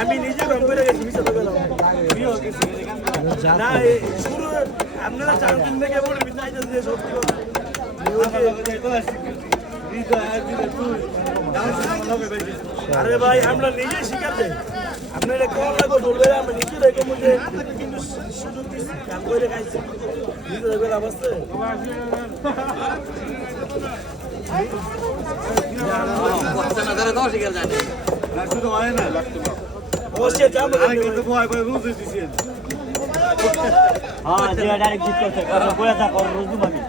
আমি নিজে রং করে গেছি না শুরু আপনারা 4 দিন থেকে বলে চাইছেন যে সত্যি আরে ভাই আমরা নিজে শিখাতে আপনারা কম লাগবে বলবে আমরা নিজে দেখো যে কিন্তু সুযোগ দিচ্ছি কাম করে খাইছি নিজে দেখবেন অবস্থা শুধু হয় না অবশ্যই যাবো কিন্তু ভয় ভয় বুঝে দিছেন হ্যাঁ যে ডাইরেক্ট ঠিক করতে করো বলে তা করো রোজ দিবানি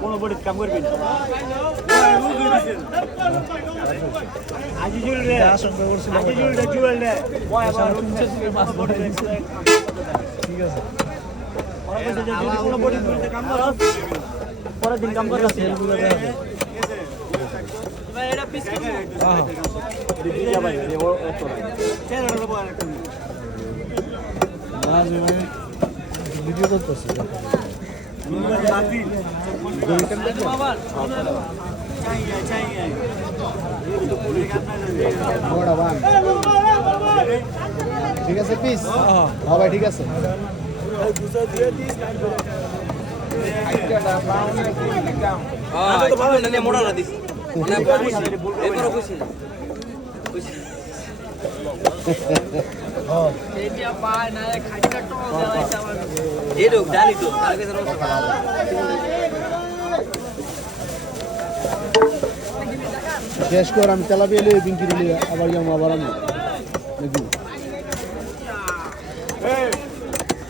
কোন বড় কাম করবে না বুঝে দিছেন আজি জুল রে আজি জুল রে ভয় আবার মাছ বড় ঠিক আছে পরে যদি কোন বড় দিতে কাম করো পরের দিন কাম করতে সেলগুলো দেয়া ভাই এটা পিস কি হ্যাঁ দিদি ভাই ও তো চ্যানেলটা বড় একটা না ভাই ভিডিও করতেছি ঠিক আছে পিস হ্যাঁ ভাই ঠিক আছে মোটা দিস শেষ কর আমি তেলাপিয়া লিয়ে বিঙ্কি দিলি আবার যাবো আবার আমি নাকি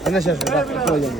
না শেষ করে যাবো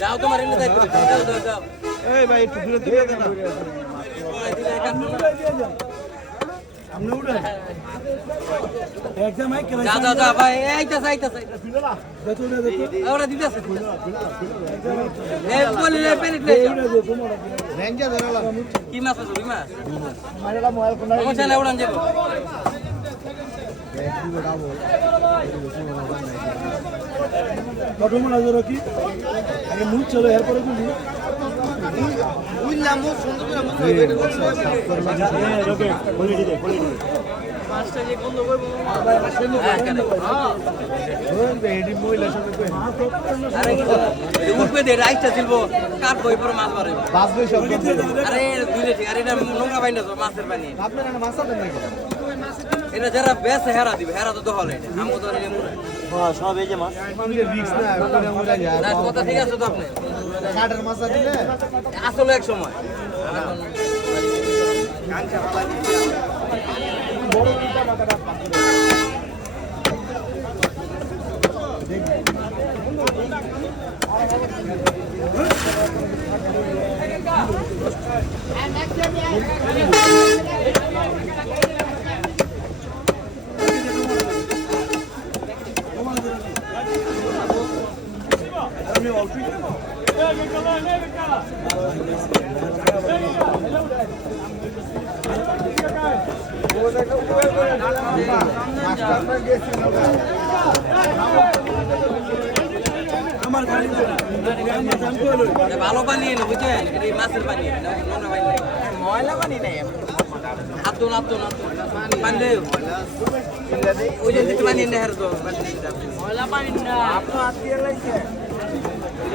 যাও তোমার এনে দায়িত্ব যাও যাও এই ভাই একটু ঘুরে দিয়ে দেন না আপনি উঠে একদম আই কেন যাও যাও ভাই আইতাছে দিলা দেখো না দেখো ওরা দিতেছে এই বলি রে পেনিট লে রেঞ্জা ধরালা কি মাছ আছে মাছ মারেলা মোবাইল কোন না ওখানে উড়ান যাব প্রথমে নজর রাখি আগে মুখ চলো এরপরে গুলি বুঝলাম মুখ সুন্দর করে মুখ বলি দিতে মাছটা যে বন্ধ করব হ্যাঁ এডি মহিলা সঙ্গে কই আরে উঠবে দে রাইসটা ছিল কাট বই পরে মাছ মারে বাস বই সব আরে দুইলে ঠিক আরে এটা নোংরা বাইনা তো মাছের পানি আপনারা না মাছ আছেন নাকি এটা যারা বেশ হেরা দিবে হেরা তো দহলে আমগো তো নিলে মুরে হ্যাঁ সব এই যে মাছ আমাদের রিস্ক না পুরো মুরা যায় না কথা ঠিক আছে তো আপনি কাটার মাছ দিলে আসলে এক সময় কাঞ্চা বড় কিটা মাথাটা ভালো পানি এনে বুঝছেন এই মাছের পানি নোংরা পানি নাই ময়লা পানি নাই আতুন আতুন আতুন পানি ওই যে পানি এনে হার তো ময়লা পানি না আপনার হাত দিয়ে লাইছে